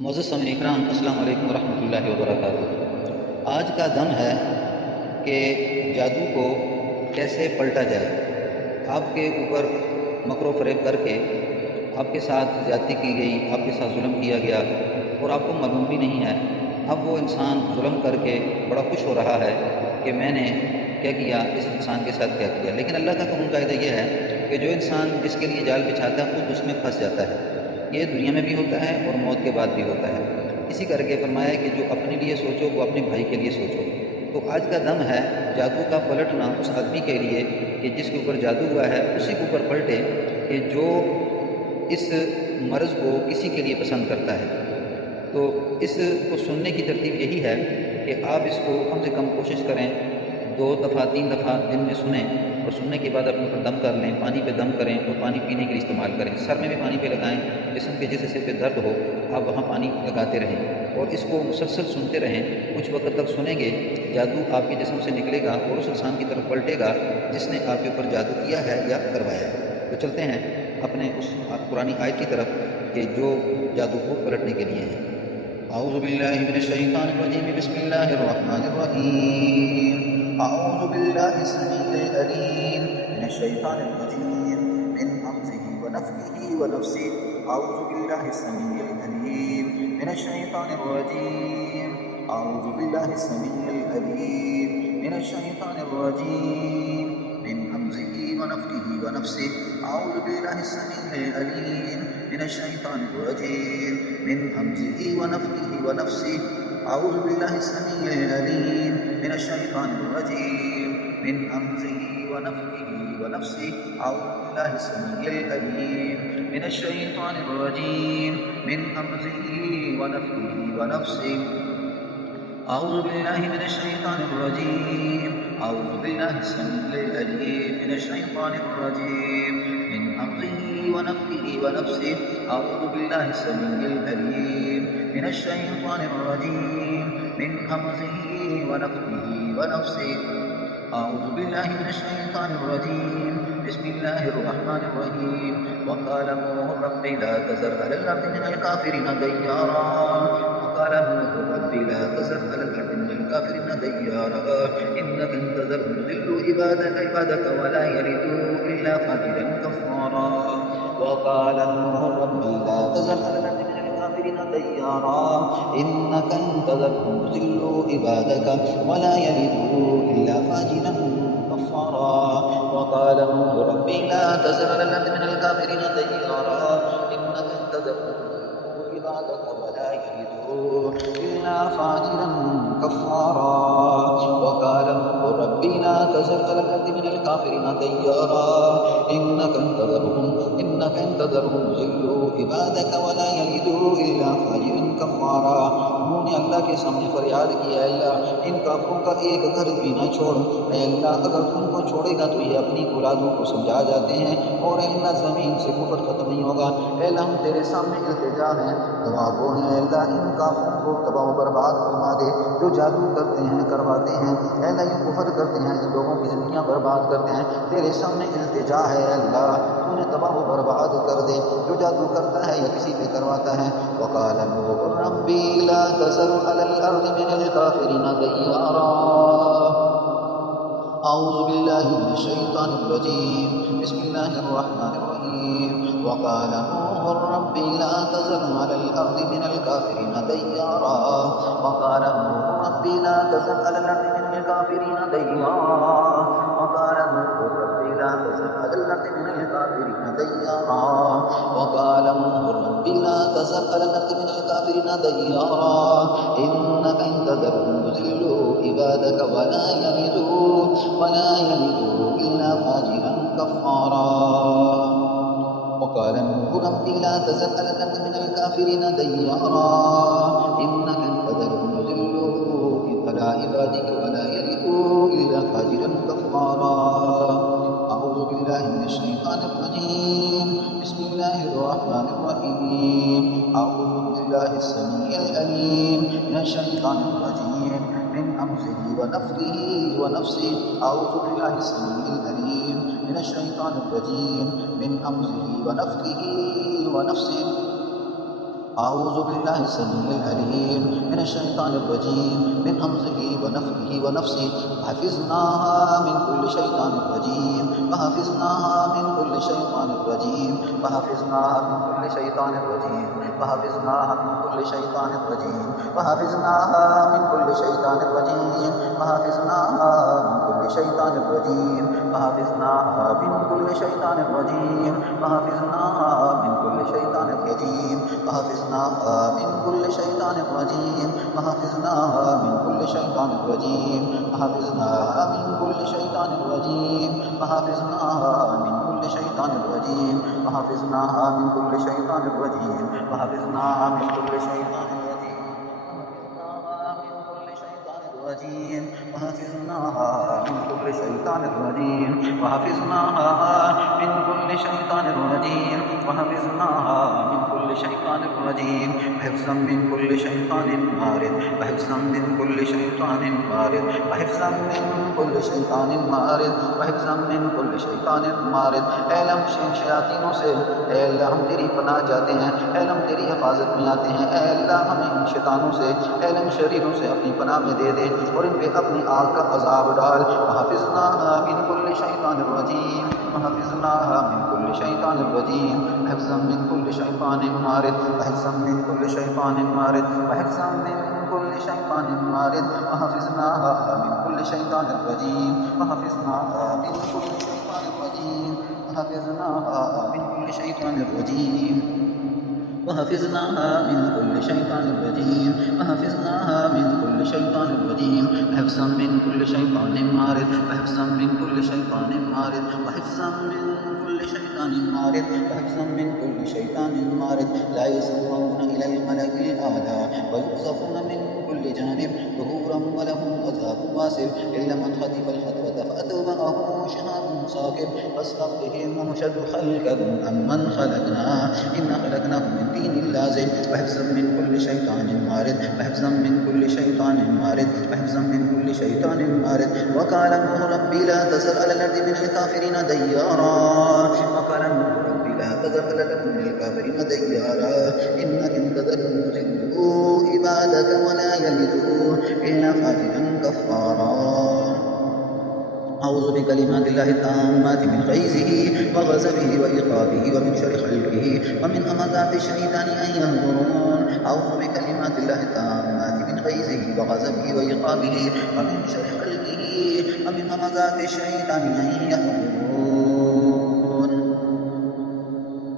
मोअज़्ज़ज़ सामिईन इकराम, अस्सलामु अलैकुम वरहमतुल्लाहि वबरकातुहू। आज का दम है कि जादू को कैसे पलटा जाए। आपके ऊपर मकरो फ़रेब करके आपके साथ ज़्यादती की गई, आपके साथ जुल्म किया गया और आपको मालूम भी नहीं है। अब वो इंसान जुल्म करके बड़ा खुश हो रहा है कि मैंने क्या किया, इस इंसान के साथ क्या किया। लेकिन अल्लाह का कानून कायदा यह है कि जो इंसान जिसके लिए जाल बिछाता है खुद उसमें फंस जाता है। ये दुनिया में भी होता है और मौत के बाद भी होता है। इसी करके फरमाया कि जो अपने लिए सोचो वो अपने भाई के लिए सोचो। तो आज का दम है जादू का पलटना उस आदमी के लिए कि जिसके ऊपर जादू हुआ है उसी के ऊपर पलटे, कि जो इस मर्ज़ को किसी के लिए पसंद करता है। तो इसको सुनने की तरतीब यही है कि आप इसको कम से कम कोशिश करें 2 दफ़ा 3 दफ़ा दिन में सुनें और सुनने के बाद अपने ऊपर दम कर लें, पानी पे दम करें और पानी पीने के लिए इस्तेमाल करें। सर में भी पानी पे लगाएं, जिस्म के जिस हिस्से पे दर्द हो आप वहाँ पानी लगाते रहें और इसको मुसलसल सुनते रहें। कुछ वक्त तक सुनेंगे, जादू आपके जिस्म से निकलेगा और उस इंसान की तरफ पलटेगा जिसने आपके ऊपर जादू किया है या करवाया है। तो चलते हैं अपने उस पुरानी आयत की तरफ कि जो जादू को पलटने के लिए है। अऊज़ु बिल्लाहि मिनश शैतानिर रजीम, बिस्मिल्लाहिर रहमानिर रहीम। अऊज़ु बिल्लाहि समीउल अलीम मिनश शैतानिर रजीम मिन हमज़िही व नफ़्ख़िही व नफ़्सिही। अऊज़ु बिल्लाहि समीउल अलीम मिनश शैतानिर रजीम। अऊज़ु बिल्लाहि समीउल अलीम मिनश शैतानिर रजीम मिन हमज़िही व नफ़्ख़िही व नफ़्सिही। अऊज़ु बिल्लाहि समीउल अलीम मिनश शैतानिर रजीम मिन हमज़िही व नफ़्ख़िही व नफ़्सिही। अऊज़ु बिल्लाहि समीउल अलीम मिनश शैतानिर रजीम मिन हमज़िही व नफ़्ख़िही व नफ़्सिही। अऊज़ु बिल्लाहि समीउल अलीम मिनश शैतानिर रजीम मिन हमज़िही व नफ़्ख़िही व नफ़्सिही। अऊज़ु बिल्लाहि मिनश शैतानिर रजीम। अऊज़ु बिल्लाहि समीउल अलीम मिनश शैतानिर रजीम मिन हमज़िही व नफ़्ख़िही व नफ़्सिही। अऊज़ु बिल्लाहि समीउल अलीम मिनश शैतानिर रजीम मिन हमज़िही व नफ़्ख़िही व नफ़्सिही। अऊज़ु बिल्लाहि मिनश शैतानिर रजीम, बिस्मिल्लाहिर रहमानिर रहीम। वक़ाल नूह रब्बि ला तज़र अलल अर्दि मिनल काफ़िरीन दय्यारा। वक़ाल नूह रब्बि ला तज़र अलल अर्दि मिनल काफ़िरीन दय्यारा। इन्नका इन तज़रहुम युज़िल्लू इबादक वला यलिदू इल्ला फ़ाजिरन कफ़्फ़ारा। वक़ाल नूह रब्बि ला तज़र अलल अर्दि मिनल काफ़िरीन दय्यारा। इन्नका इन तज़रहुम युज़िल्लू इबादक वला यलिदू इल्ला फ़ाजिरन कफ़्फ़ारा। वक़ाल नूह रब्बि ला तज़र अलल अर्दि मिनल काफ़िरीन दय्यारा। इन्नका इन तज़रहुम युज़िल्लू इबादक वला यलिदू इल्ला फ़ाजिरन कफ़्फ़ारा। वक़ाल नूह रब्बि ला तज़र अलल अर्दि मिनल काफ़िरीन दय्यारा। इन्नका इन तज़रहुम युज़िल्लू इबादक वला यलिदू इल्ला फ़ाजिरन कफ़्फ़ारा। उन्होंने अल्लाह के सामने फरियाद किया, अल्लाह इन काफ़िरों का एक घर भी न छोड़। अल्लाह अगर तुमको छोड़ेगा तो ये अपनी औलादों को समझा जाते हैं और अल्लाह ज़मीन से कुफ़र ख़त्म नहीं होगा। अल्लाह हम तेरे सामने इल्तिजा हैं, दुआ गो हैं, अल्लाह इन काफ़िरों को तबाह बर्बाद फरमा दे जो जादू करते हैं, करवाते हैं। अल्लाह ये कुफ़र करते हैं, इन लोगों की ज़िंदगियाँ बर्बाद करते हैं। तेरे सामने इल्तिजा है अल्लाह, तूने तबाह बर्बाद कर दे जो जादू करता है या किसी पे करवाता है। वक़ाल नूह रब्बी ला तज़र अलल अर्दि मिनल काफ़िरीन दय्यारा। अऊज़ु बिल्लाहि मिनश शैतानिर रजीम, बिस्मिल्लाहिर रहमानिर रहीम। वक़ाल नूह रब्बि ला तज़र अलल अर्दि मिनल काफ़िरीन दय्यारा। वक़ाल नूह रब्बि ला तज़र अलल अर्दि मिनल काफ़िरीन दय्यारा। वक़ाल नूह रब्बि ला तज़र अलल अर्दि मिनल काफ़िरीन दय्यारा। वक़ाल नूह रब्बि ला तज़र अलल अर्दि मिनल काफ़िरीन दय्यारा। इन्नका इन तज़रहुम युज़िल्लू इबादक वला यलिदू इल्ला फ़ाजिरन कफ़्फ़ारा। वक़ाल नूह रब्बि ला तज़र अलल अर्दि मिनल काफ़िरीन दय्यारा। इन्नका इन तज़रहुम युज़िल्लू इबादक वला यलिदू इल्ला फ़ाजिरन कफ़्फ़ारा। अऊज़ु बिल्लाहि मिनश शैतानिर रजीम, बिस्मिल्लाहिर रहमानिर रहीम। अऊज़ु बिल्लाहि समीउल अलीम मिनश शैतानिर रजीम मिन हमज़िही व नफ़्ख़िही व नफ़्सिही। अऊज़ु बिल्लाहि समीउल अलीम मिनश शैतानिर रजीम मिन हमज़िही व नफ़्ख़िही व नफ़्सिही। أعوذ بالله السميع العليم من الشيطان الرجيم من همزه ونفخه ونفسه حفظناها من كل شيطان رجيم وحفظناها من كل شيطان رجيم وحفظناها من كل شيطان رجيم وحفظناها من كل شيطان رجيم وحفظناها من كل شيطان رجيم وحفظناها من كل شيطان رجيم وحفظناها من كل شيطان رجيم وحفظناها من كل شيطان رجيم وحفظناها من كل شيطان رجيم وحفظناها من كل شيطان رجيم وحفظناها من كل شيطان رجيم وحفظناها من كل شيطان رجيم وحفظناها من كل شيطان رجيم وحفظناها من كل شيطان رجيم الرجيم وحفظناها من كل شيطان رجيم وحفظناها من كل شيطان رجيم وحفظناها من كل شيطان رجيم حفظا من كل شيطان مارد وحفظا من كل شيطان مارد وحفظا من كل شيطان مارد وحفظا من كل شيطان مارد اے اللہ ہم شیاطینوں سے اے اللہ ہم تیری پناہ چاہتے ہیں اے اللہ ہم تیری حفاظت میں آتے ہیں اے اللہ ہمیں ان شیطانوں سے اے اللہ شریروں سے اپنی پناہ میں دے دے اور ان پہ اپنی آگ کا عذاب ڈال وحفظناها من كل شیطان الرجیم وحفظناها من كل شیطان الرجیم حفظا من كل شیطان مارد وحفظا من كل شیطان مارد وحفظا من كل شيطان مارد وحفظناها من كل شيطان رجيم وحفظناها من كل شيطان رجيم وحفظناها من كل شيطان رجيم وحفظناها من كل شيطان رجيم وحفظناها من كل شيطان رجيم حفظا من كل شيطان مارد وحفظا من كل شيطان مارد وحفظا من كل شيطان مارد وحفظا من كل شيطان مارد لا يسمعون إلى الملأ الأعلى ويقذفون من كل جانب ظهورا ولهم عذاب واصب إلا من خطف الخطفة فأتبعه شهاب ثاقب فاستفتهم أشد خلقا أمن خلقنا إنا خلقناهم من طين لازب وحفظا من كل شيطان مارد وحفظا من كل شيطان مارد وحفظا من كل شيطان مارد وقال نوح ربي لا تذر على الأرض من الكافرين ديارا وقال نوح ربي لا تذر على الأرض من الكافرين ديارا إنك إن تذرهم يضلوا عبادك ولا يلدوا إلا فاجرا كفارا أعوذ بكلمات الله التامات من غيظه وغضبه وعقابه ومن شر خلقه ومن همزات الشيطان أن يحضرون أعوذ بكلمات الله التامات من غيظه وغضبه وعقابه ومن شر خلقه ومن همزات الشيطان أن يحضرون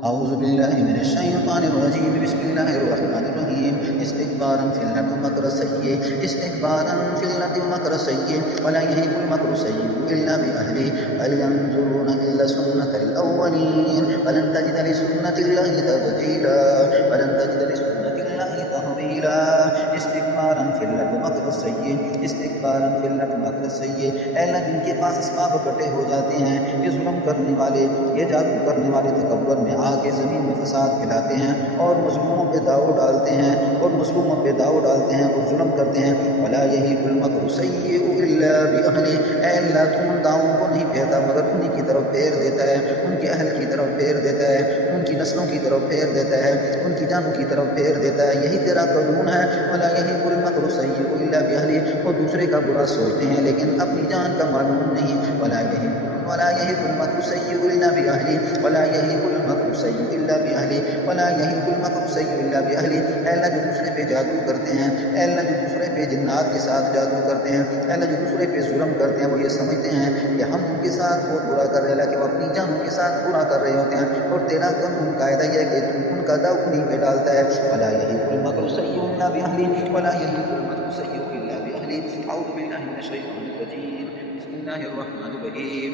أعوذ بالله من الشيطان الرجيم بسم الله الرحمن الرحيم استكبارا في الأرض مكر السيء استكبارا في الأرض مكر السيء ولا يهيب المكر السيء إلا بأهله هل ينظرون إلا سنة الأولين ولن تجد لسنة الله تبديلا ولن تجد لسنة الله تحويلا استكبارا في الأرض مكر السيء استكبارا في الأرض مكر السيء اللہ جن کے پاس اسباب اکٹھے ہو جاتے ہیں یہ ظلم کرنے والے یہ جادو کرنے والے تکبر میں آ کے زمین میں فساد پھیلاتے ہیں اور مظلوموں پہ داؤ ڈالتے ہیں اور مظلوموں پہ داؤ ڈالتے ہیں اور ظلم کرتے ہیں ولا يهيق المكر السيء الا باهله اے اللہ تو ان داؤں کو نہیں پھیرتا مگر انہی کی طرف پھیر دیتا ہے ان کے اہل کی طرف پھیر دیتا ہے ان کی نسلوں کی طرف پھیر دیتا ہے ان کی جانوں کی طرف پھیر دیتا ہے یہی تیرا قانون ہے ولا يهيق المكر السيء الا باهله وہ دوسرے کا برا سوچتے ہیں لیکن اپنی جان کا معلوم نہیں ولا يهيق المكر السيء الا باهله ولا يهيق المكر السيء الا باهله ولا يهيق المكر السيء الا باهله اے اللہ جو دوسرے پہ جادو کرتے ہیں اے اللہ جو دوسرے پہ جنات کے ساتھ جادو کرتے ہیں اے اللہ جو دوسرے پہ ظلم کرتے ہیں وہ یہ سمجھتے ہیں کہ ہم ان کے ساتھ بہت برا کر رہے ہیں کہ وہ اپنی جانوں کے ساتھ برا کر رہے ہوتے ہیں اور تیرا قانون قاعدہ یہ ہے کہ ان کا داؤ انہیں پہ ڈالتا ہے ولا يهيق المكر السيء الا باهله ولا يهيق المكر السيء الا باهله اعوذ بالله من الشيطان الرجيم بسم الله الرحمن الرحيم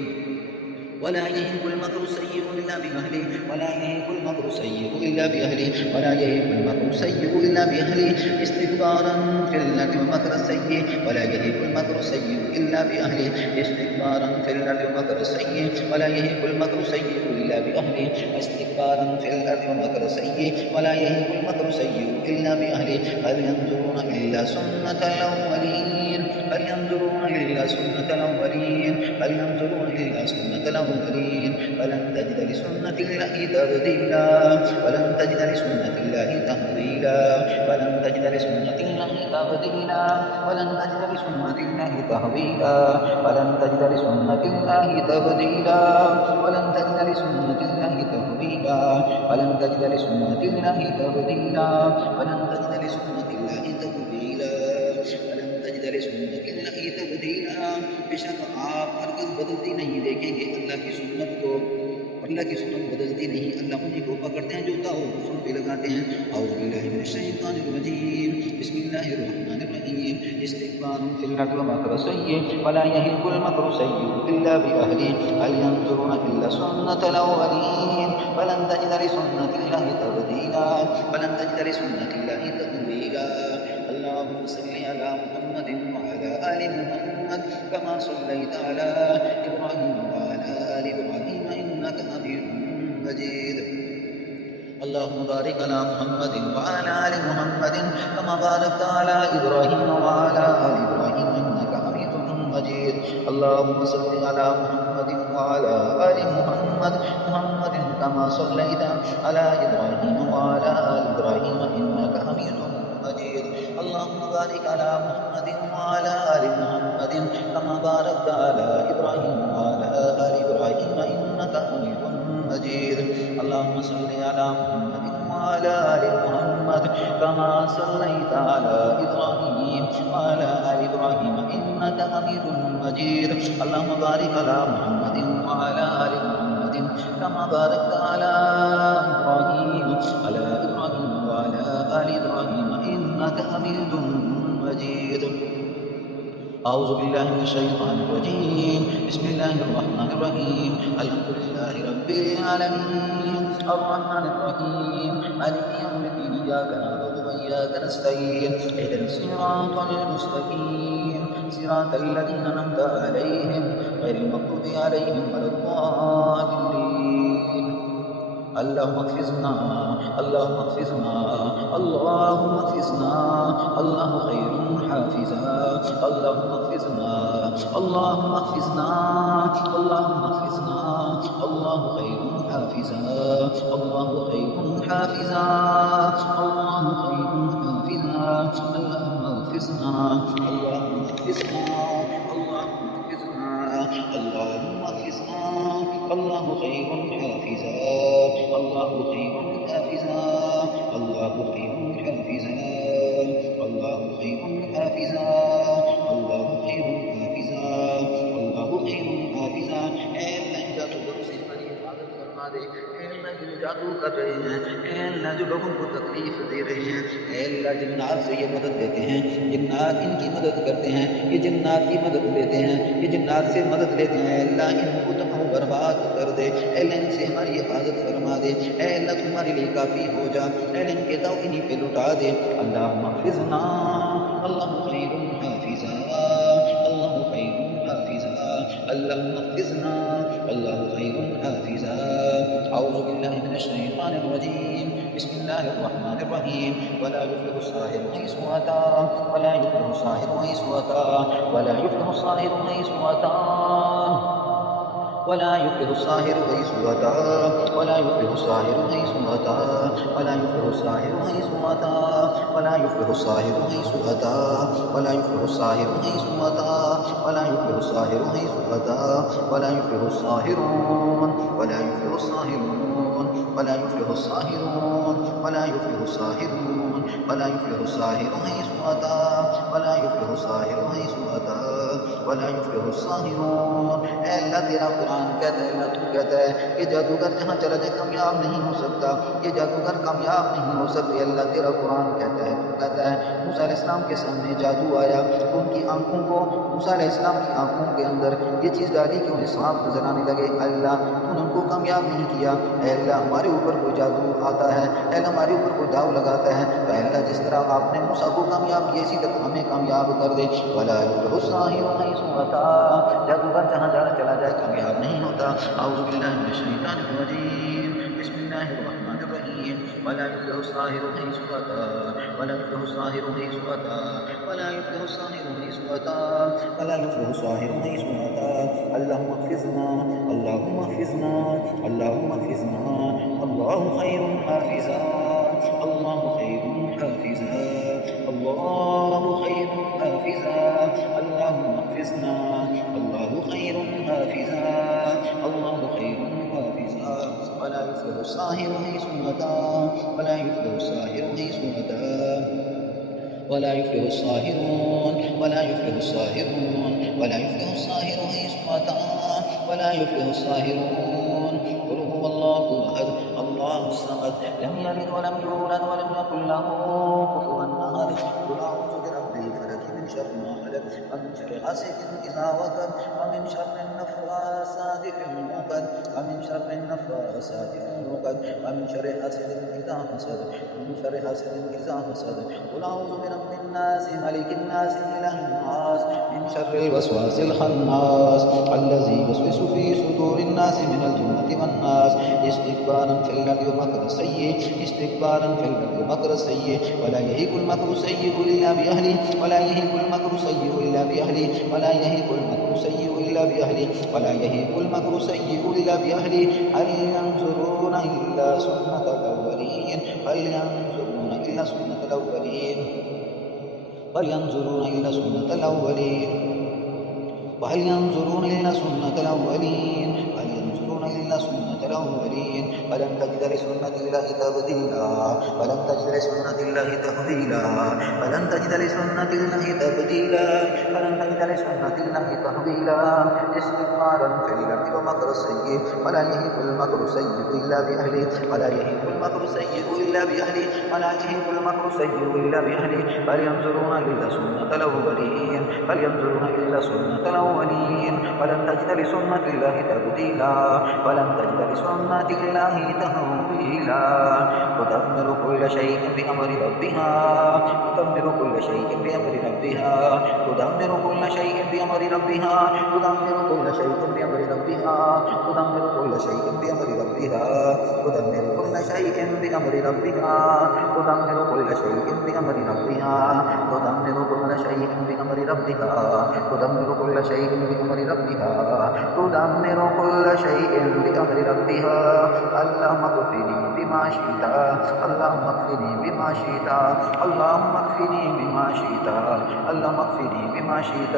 ولا يهيق المكر السيء إلا بأهله ولا يهيق المكر السيء إلا بأهله ولا يهيق المكر السيء إلا بأهله استكبارا في الأرض ومكر السيء ولا يهيق المكر السيء إلا بأهله استكبارا في الأرض ومكر السيء ولا يهيق المكر السيء إلا بأهله استكبارا في الأرض ومكر السيء ولا يهيق المكر السيء إلا بأهله هل ينظرون إلا سنة الأولين هل ينظرون إلا سنة الأولين هل ينظرون إلا سنة الأولين ولن تجد لسنة الله تبديلا ولن تجد لسنة الله تحويلا ولن تجد لسنة الله تبديلا ولن تجد لسنة الله تحويلا ولن تجد لسنة الله تبديلا ولن تجد لسنة الله تحويلا ولن تجد لسنة الله تبديلا ولن تجد لسنة الله تبديلا ولن تجد لسنة الله तब्दीला। बेशक आप हरगिज़ बदलती नहीं देखेंगे अल्लाह की सुन्नत को। अल्लाह की सुन्नत बदलती नहीं, अल्लाह उन्हीं को पकड़ते हैं जो दाव रसूल पे लगाते हैं। औज़ु बिल्लाहि मिनश शैतानिर रजीम, बिस्मिल्लाहिर रहमानिर रहीम। इस्तिग़फ़ारुन फिल अर्दि व मक्र सय्यि व ला यहीकुल मक्रु सय्यि इल्ला बि अहलिही हल यंज़ुरूना इल्ला सुन्नतल अव्वलीन वलन तजिद लिसुन्नतिल्लाहि तब्दीला वलन तजिद लिसुन्नतिल्लाहि तहवीला। अल्लाहुम्मा सल्लि अला मुहम्मदिन व अला आलि मुहम्मद कमा सल्लैता अला इब्राहीम व अला आलि इब्राहीम इन्नका हमीदुम मजीद। अल्लाहुम्मा बारिक अला मुहम्मदिन व अला आलि मुहम्मदिन कमा बारकता अला इब्राहीम व अला आलि इब्राहीम इन्नका हमीदुम मजीद। अल्लाहुम्मा सल्लि अला मुहम्मदिन व अला आलि मुहम्मदिन कमा सल्लैता अला इब्राहीम व अला आलि इब्राहीम इन्नका हमीदुम मजीद। अल्लाहुम्मा बारिक अला मुहम्मदिन व अला आलि मुहम्मदिन कमा बारकता अला इब्राहीम व अला आलि इब्राहीम इन्नका हमीदुम मजीद। अल्लाहुम्मा सल्लि अला मुहम्मदिन व अला आलि मुहम्मद कमा सल्लैता अला इब्राहीम व अला आलि इब्राहीम इन्नका हमीदुम मजीद। अल्लाहुम्मा बारिक अला मुहम्मदिन व अला आलि मुहम्मदिन कमा बारकता अला इब्राहीम व अला आलि इब्राहीम इन्नका हमीदुम मजीद। औज़ु बिल्लाहि मिनश शैतानिर रजीम, बिस्मिल्लाहिर रहमानिर रहीम। अल्हम्दुलिल्लाहि रब्बिल आलमीन अर्रहमानिर रहीम मालिकि यौमिद्दीन इय्याका नअबुदु व इय्याका नस्तईन इहदिnas सिरातल मुस्तकीम सिरातल लज़ीना अनअमता अलैहिम गैरिल मग़्दूबि अलैहिम वलद्दाल्लीन। अल्लाहुम्मा अहफ़िज़ना अल्लाहुम्मा अहफ़िज़ना अल्लाहुम्मा अहफ़िज़ना अल्लाहु खैरुन हाफ़िज़ा अल्लाहुम्मा अहफ़िज़ना अल्लाहुम्मा अहफ़िज़ना अल्लाहुम्मा अहफ़िज़ना अल्लाहु खैरुन हाफ़िज़ा अल्लाहु खैरुन हाफ़िज़ा अल्लाहु खैरुन हाफ़िज़ा। अल्लाहुम्मा अहफ़िज़ना अल्लाहुम्मा अहफ़िज़ना अल्लाहुम्मा अहफ़िज़ना अल्लाहु खैरुन हाफ़िज़ा अल्लाहु खैरुन हाफ़िज़ा अल्लाहु खैरुन हाफ़िज़ा अल्लाहु खैरुन हाफ़िज़ा अल्लाहु खैरुन हाफ़िज़ा अल्लाहु खैरुन हाफ़िज़ा। ऐ अल्लाह जादू से हमारी हिफाज़त फरमा दे। ऐ अल्लाह जो जादू कर रहे हैं, ऐ अल्लाह जो लोगों को तकलीफ दे रहे हैं, ऐ अल्लाह जिन्नात से ये मदद देते हैं, जिन्नात इनकी मदद करते हैं, ये जिन्नात की मदद लेते हैं, ये जिन्नात से मदद लेते हैं। अल्लाह इनको तबाह बर्बाद कर दे। अल्लाह इनसे हमारी हिफाजत फरमा दे। ऐ अल्लाह तुम्हारे लिए काफ़ी हो जा। अल्लाह इनके दाव इन्हीं पे लुटा दे। अल्लाहुम्मा अहफ़िज़ना अल्लाहु खैरुन हाफ़िज़ा अल्लाहु खैरुन हाफ़िज़ा अल्लाहुम्मा अहफ़िज़ना अल्लाहु खैरुन हाफ़िज़ा। औज़ु बिल्लाहि मिनश शैतानिर रजीम, बिस्मिल्लाहिर रहमानिर रहीम। वला युफ़्लिहु साहिरु हैसु अता वला युफ़्लिहु साहिरु हैसु अता वला युफ़्लिहु साहिरु हैसु अता वला युफ़्लिहु साहिरु हैसु अता वला युफ़्लिहु साहिरु हैसु अता वला युफ़्लिहु साहिरु हैसु अता वला युफ़्लिहु साहिरु हैसु अता वला युफ़्लिहु साहिरु हैसु अता वला युफ़्लिहु साहिरु हैसु अता वला युफ़्लिहु साहिरून वला युफ़्लिहु साहिरून वला युफ़्लिहु साहिरून वला युफ़्लिहु साहिरून वला युफ़्लिहु साहिरु हैसु अता वला युफ़्लिहु साहिरु हैसु अता वला युफ़्लिहु साहिरून। ऐ अल्लाह तेरा कुरान कहता है, अल्लाह तू कहता है कि जादूगर जहाँ चला जाए कामयाब नहीं हो सकता, ये जादूगर कामयाब नहीं हो सकते। अल्लाह तेरा कुरान कहता है, तू कहता है मूसा अलैहिस्सलाम के सामने जादू आया तो उनकी आँखों को, मूसा अलैहिस्सलाम की आँखों के अंदर ये चीज़ डाली कि उन्हें सांप नजर आने लगे। अल्लाह तूने उनको कामयाब नहीं किया। अल्लाह हमारे ऊपर कोई जादू आता है, अल्लाह हमारे ऊपर कोई दाव लगाता है, तो अल्लाह जिस तरह आपने मूसा को कामयाब किया इसी तरह हमें कामयाब कर दे। वला युफ़्लिहु साहिरु हैसु अता, जादूगर जहाँ जाना चला जाए कामयाब नहीं होता। औज़ु बिल्लाहि मिनश शैतानिर रजीम, बिस्मिल्लाहिर रहमानिर रहीम। वला युफ़्लिहु साहिरु हैसु अता वला युफ़्लिहु साहिरु हैसु अता वला युफ़्लिहु साहिरु हैसु अता वला युफ़्लिहु साहिरु हैसु अता। अल्लाहुम्मा अहफ़िज़ना अल्लाहुम्मा अहफ़िज़ना अल्लाहुम्मा अहफ़िज़ना अल्लाहु खैरुन हाफ़िज़ा अल्लाहु الساحر حيث أتى ولا يفلح الساحر حيث أتى ولا يفلح الساحرون ولا يفلح الساحرون ولا يفلح الساحر حيث أتى ولا يفلح الساحرون. قل هو الله أحد الله الصمد لم يلد ولم يولد ولم يكن له كفوا أحد. قل أعوذ برب الفلق من شر ما خلق ومن شر حاسد إذا وقب ومن شر النفاثات في العقد ومن شر النفاثات في العقد ومن شر حاسد إذا حسد ومن شر حاسد إذا حسد. قل أعوذ برب الناس ملك الناس إله الناس من شر الوسواس الخناس الذي يوسوس في صدور الناس من الجنة والناس. استكبارا في الأرض ومكر السيء استكبارا في الأرض ومكر السيء ولا يهيق المكر السيء إلا بأهله ولا يهيق المكر السيء إلا بأهله ولا يهيق المكر السيء إلا بأهله ولا يهيق المكر السيء إلا بأهله. هل ينظرون إلا سنة الأولين هل ينظرون إلا سنة الأولين بل ينظرون إلى سنة الأولين وهل ينظرون إلى سنة الأولين بل ينظرون إلى سنة الأولين. فلن تجد لسنة الله تبديلا فلن تجد لسنة الله تبديلا فلن تجد لسنة الله تبديلا فلن تجد لسنة الله تبديلا. استكبارا في الأرض ومكر السيء ولا يهيق المكر السيء إلا بأهله ولا يهيق المكر السيء إلا بأهله ولا يهيق المكر السيء إلا بأهله. بل ينظرون إلا سنة الأولين بل ينظرون إلا سنة الأولين. فلن تجد لسنة الله تبديلا ولن تجد لسنة الله تهويلا. تدمر كل شيء بأمر ربها تدمر كل شيء بأمر ربها تدمر كل شيء بأمر ربها تدمر كل شيء بأمر ربها تدمر كل شيء بأمر ربها تدمر كل شيء بأمر ربها تدمر كل شيء بأمر ربها تدمر كل شيء بأمر ربها تدمر كل شيء بأمر ربها تدمر كل شيء بأمر ربها. اللهم اكفني بما شئت اللهم اكفني بما شئت اللهم اكفني بما شئت اللهم اكفني بما شئت.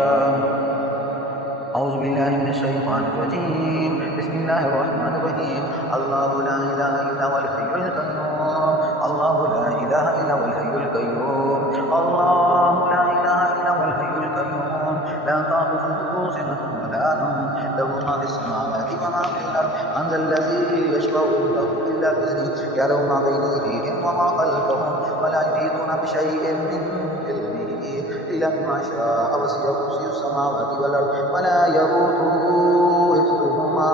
أعوذ بالله من الشيطان الرجيم. بسم الله الرحمن الرحيم. الله لا إله إلا هو الحي القيوم الله لا إله إلا هو الحي القيوم الله لا إله إلا هو الحي القيوم لا تأخذه سنة ولا نوم له ما في السماوات وما في الأرض. من ذا الذي يشفع عنده إلا بإذنه يعلم ما بين أيديهم وما خلفهم ولا يحيطون بشيء من علمه إلا بما شاء وسع كرسيه السماوات والأرض ولا يئوده حفظهما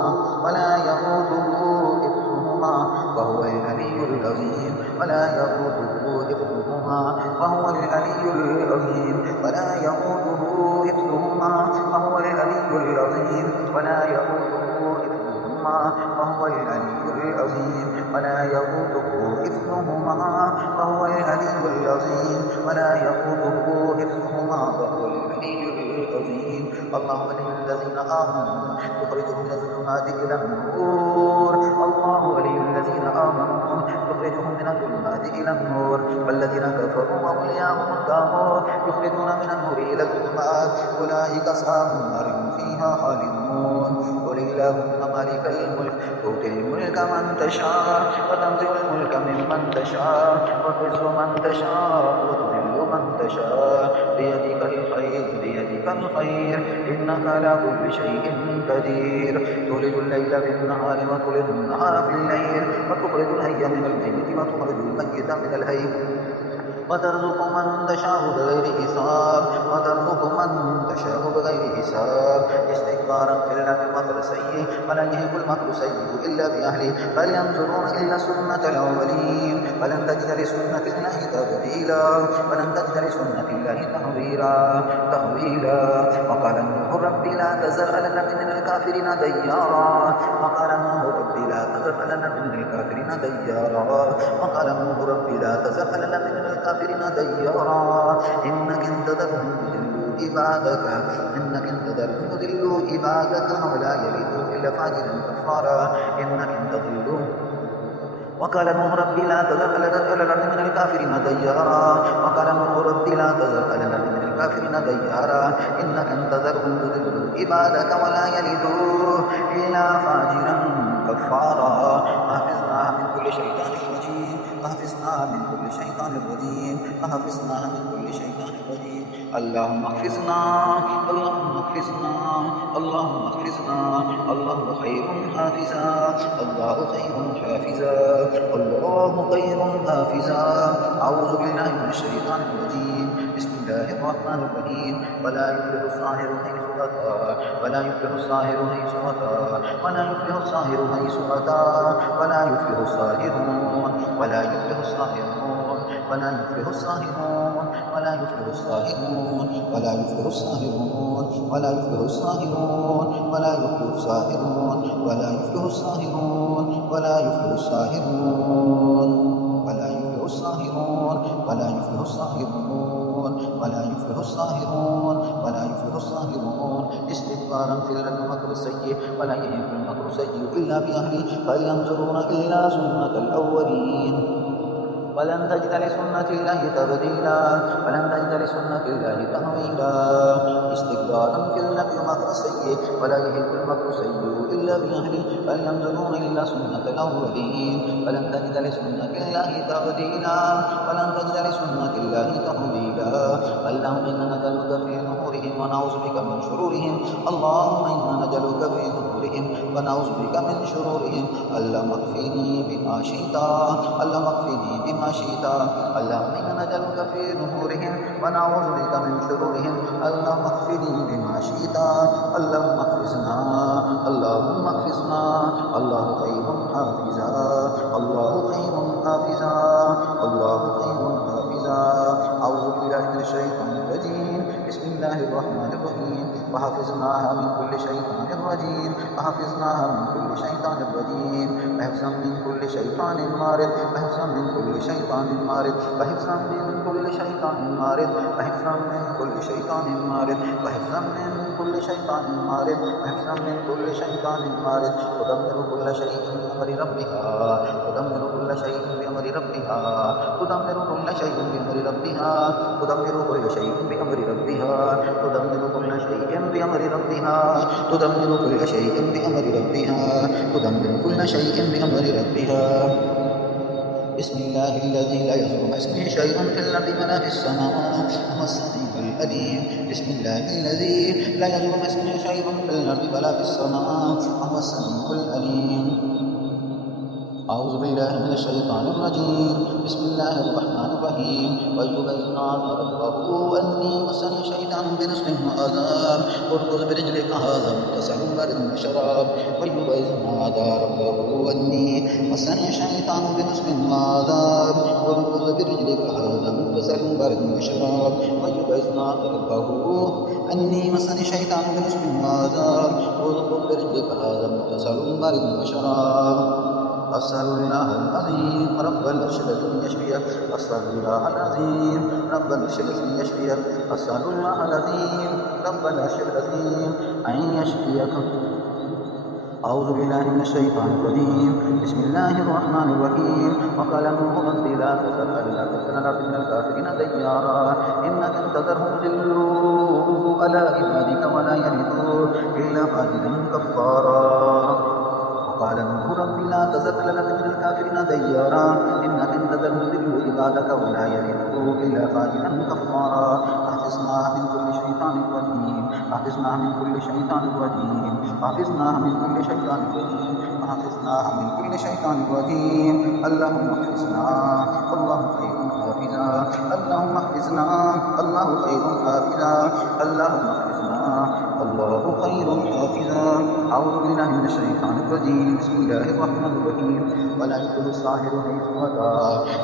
وهو العلي العظيم ولا يئوده حفظهما وهو العلي العظيم ولا يئوده حفظهما وهو العلي العظيم ولا يئوده حفظهما وهو العلي العظيم ولا يئوده حفظهما وهو العلي العظيم ولا يئوده حفظهما وهو العلي العظيم. اللهم للذين آمنوا يخرجهم من الظلمات إلى النور الله ولي الذين آمنوا يخرجهم من الظلمات إلى النور والذين كفروا أولياءهم الطاغوت يخرجون من النور إلى الظلمات أولئك أصحاب النار هم فيها خالدون. قل اللهم مالك الملك تؤتي الملك من تشاء وتنزع الملك ممن تشاء وتعز من تشاء وتذل من تشاء بيدك الخير إنك على كل شيء قدير. تولج الليل في النهار وتولج النهار في الليل وتخرج الحي من الميت وتخرج الميت من الحي وترزق من تشاء بغير حساب استكبارا في الأرض ومكر السيء ولا يهيق المكر السيء إلا بأهله. بل ينظرون إلا سنة الأولين ولن تجد لسنة الله تبديلا ولن تجد لسنة الله تحويلا. وقال نوح رب لا تذر على الأرض من الكافرين ديارا وقال نوح رب لا تذر على الأرض من الكافرين ديارا وقال نوح رب لا تذر على الأرض من الكافرين ديارا إنك إن تذرهم يضلوا عبادك ولا يلدوا إلا فاجرا كفارا إنك إن تضلوا. وقال نوح رب لا تذر على الأرض من الكافرين ديارا وقال نوح رب لا تذر على الأرض من الكافرين ديارا إنك إن تذرهم يضلوا عبادك ولا يلدوا إلا فاجرا كفارا. حافظنا من كل كل شيطان رجيم واحفظنا من كل شيطان رجيم واحفظنا من كل شيطان رجيم. اللهم احفظنا اللهم احفظنا اللهم احفظنا. الله خير حافظا الله خير حافظا الله خير حافظا. أعوذ بالله من الشيطان الرجيم. بسم الله الرحمن الرحيم. ولا يفلح الساحر حيث أتى ولا يفلح الساحر حيث أتى ولا يفلح الساحر حيث أتى ولا يفلح الساحرون ولا يفلح الساحرون ولا يفلح الساحرون ولا يفلح الساحرون ولا يفلح الساحرون ولا يفلح الساحرون ولا يفلح الساحرون ولا يفلح الساحرون ولا يفلح الساحرون ولا يفلح الساحرون ولا يفلح الساحرون ولا يفلح الساحرون ولا يفلح الساحرون. استغفارا في الأرض مكر السيء ولا يهلك المكر السيء إلا بأهله هل ينظرون إلا سنة الأولين ولن تجد لسنة الله تبديلا ولن تجد لسنة الله تحويلا. استكبارا في الأرض مكر السيء ولا يهلك المكر السيء إلا بأهله هل ينظرون إلا سنة الأولين ولن تجد لسنة الله تبديلا ولن تجد لسنة الله تحويلا. اللهم إنا نجعلك في نحورهم ونعوذ بك من شرورهم. اللهم إنا نجعلك في نحورهم ونعوذ بك من شرورهم. اللهم اكفني بما شئت اللهم اكفني بما شئت. اللهم إنا نجعلك في نحورهم ونعوذ بك من شرورهم. اللهم اكفني بما شئت. اللهم احفظنا اللهم احفظنا. الله خير حافظا الله خير حافظا الله خير حافظا. أعوذ بالله من الشيطان الرجيم. بسم الله الرحمن الرحيم. وحفظناها من كل شيطان رجيم وحفظناها من كل شيطان رجيم وحفظا من كل شيطان مارد وحفظا من كل شيطان مارد وحفظا من كل شيطان مارد وحفظا من كل شيطان مارد وحفظا من كل شيطان مارد وحفظا من كل شيطان مارد. تدمر كل شيء بأمر ربها تدمر كل شيء بأمر ربها تدمر كل شيء بأمر ربها تدمر كل شيء بأمر ربها تدمر كل شيء بأمر ربها تدمر كل شيء بأمر ربها تدمر كل شيء بأمر ربها. بسم الله الذي لا يضر مع اسمه شيء في الأرض ولا في السماء وهو السميع العليم. بسم الله الذي لا يضر مع اسمه شيء في الأرض ولا في السماء وهو السميع العليم. أعوذ بالله من الشيطان الرجيم. بسم الله الرحمن الرحيم. وأيوب إذ نادى ربه أني مسني الشيطان بنصب وعذاب اركض برجلك هذا متسع برد وشراب. وأيوب إذ نادى ربه أني مسني الشيطان بنصب وعذاب اركض برجلك هذا متسع برد وشراب. وأيوب إذ نادى ربه أني مسني الشيطان بنصب وعذاب اركض برجلك هذا متسع برد وشراب. أسأل الله العظيم رب العرش الذي يشفيك أسأل الله العظيم رب العرش الذي يشفيك أسأل الله العظيم رب العرش العظيم أن يشفيك. أعوذ بالله من الشيطان الرجيم. بسم الله الرحمن الرحيم. وقال نوح رب لا تذر الأرض من الكافرين ديارا إنك إن تذرهم يضلوا على عبادك ولا يلدوا إلا فاجرا كفارا. قال نوح رب لا تذر الأرض من الكافرين ديارا إنك إن تذرهم يضلوا عبادك ولا يلدوا إلا فاجرا كفارا. أحفظنا من كل شيطان رجيم أحفظنا من كل شيطان رجيم أحفظنا من كل شيطان رجيم أحفظنا من كل شيطان رجيم. اللهم احفظنا الله خير حافظا اللهم احفظنا الله خير حافظا اللهم احفظنا الله خير حافظا. أعوذ بالله من الشيطان الرجيم. بسم الله الرحمن الرحيم. ولا يفلح الساحر حيث أتى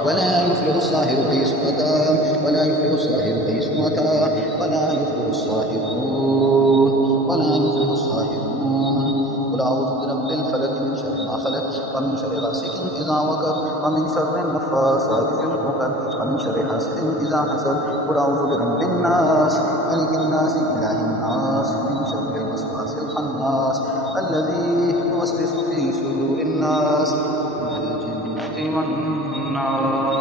ولا يفلح الساحر حيث أتى ولا يفلح الساحر حيث أتى ولا يفلح الساحرون ولا يفلح الساحرون. قل أعوذ برب الفلق من شر ما خلق ومن شر غاسق إذا وقب ومن شر النفاثات في العقد ومن شر حاسد إذا حسد. قل أعوذ برب الناس ملك الناس إله الناس من شر الوسواس الخناس الذي يوسوس في صدور الناس من الجنة والناس.